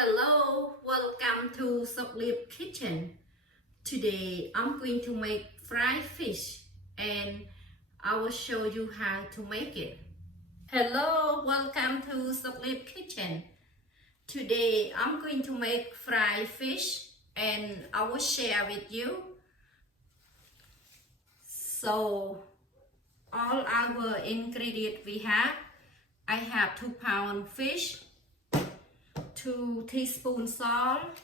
Hello, welcome to Soklip Kitchen. Today I'm going to make fried fish and I will show you how to make it. Hello, welcome to Soklip Kitchen. Today I'm going to make fried fish and I will share with you. So all our ingredients we have, I have 2 pound fish, 2 teaspoons salt,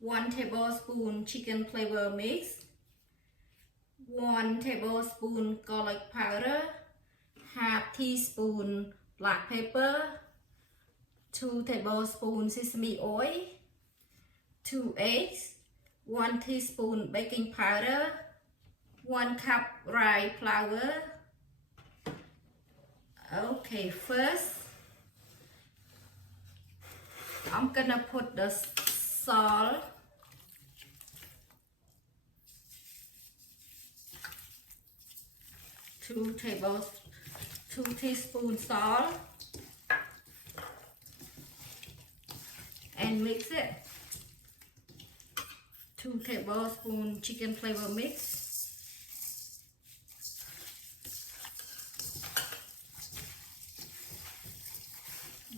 1 tablespoon chicken flavor mix, 1 tablespoon garlic powder, half teaspoon black pepper, 2 tablespoons sesame oil, 2 eggs, 1 teaspoon baking powder, 1 cup rye flour. Okay, first I'm gonna put the salt, 2 teaspoons salt, and mix it. 2 tablespoon chicken flavor mix,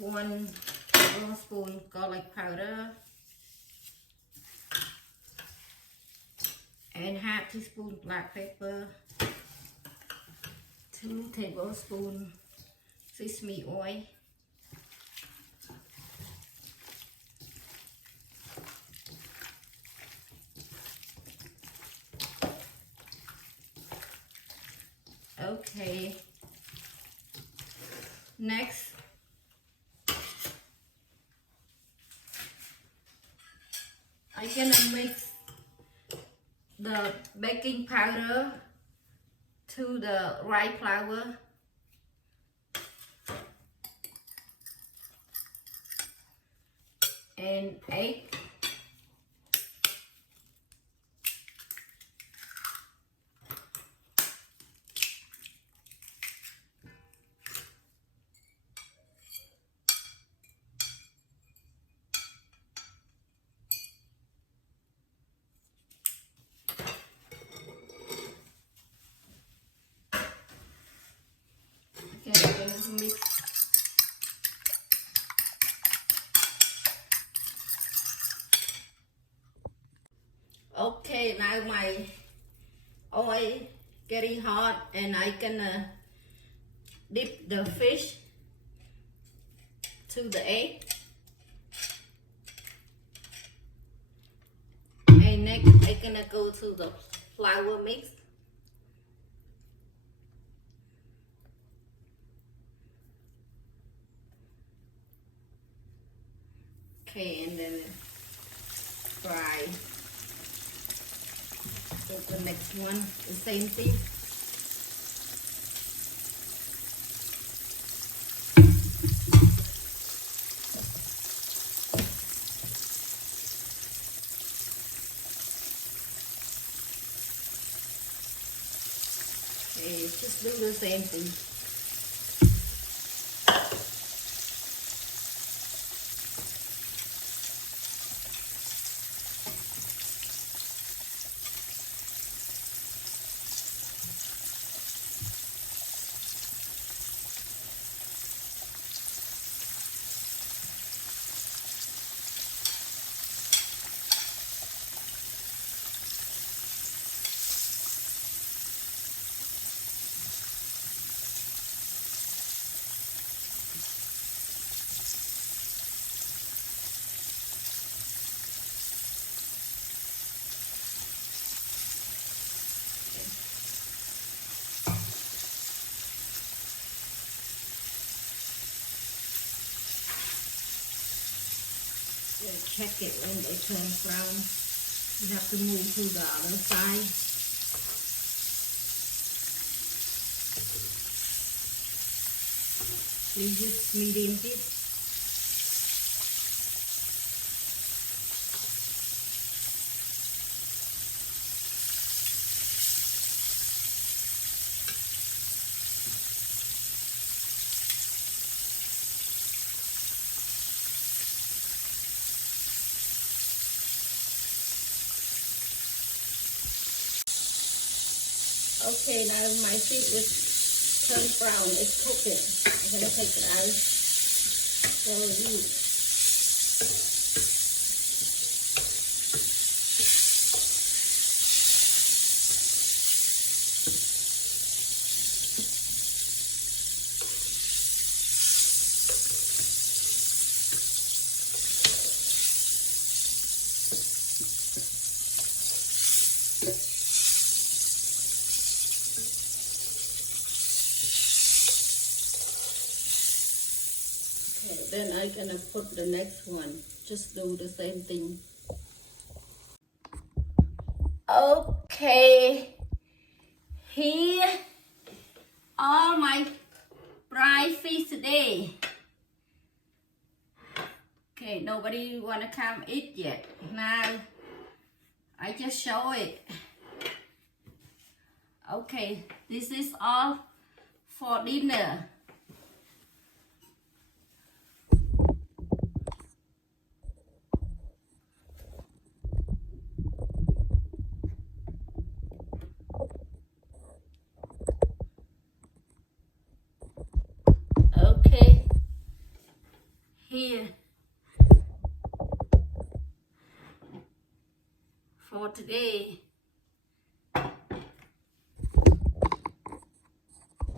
1 tablespoon garlic powder, and half teaspoon black pepper, 2 tablespoon sesame oil, okay. Next, I'm gonna mix the baking powder to the rye flour, and egg, mix. Okay, now my oil getting hot and I gonna dip the fish to the egg, and next I gonna go to the flour mix. Okay, and then fry. So the next one, the same thing. Okay, just do the same thing. Check it when they turn brown. You have to move to the other side. Please use medium heat. Okay, now my fish is turned brown. It's cooking. I'm gonna take it out for you. Okay, then I'm gonna put the next one. Just do the same thing. Okay, here are my fried fish today. Okay, nobody wanna come eat yet. Now I just show it. Okay, this is all for dinner. Okay, here for today.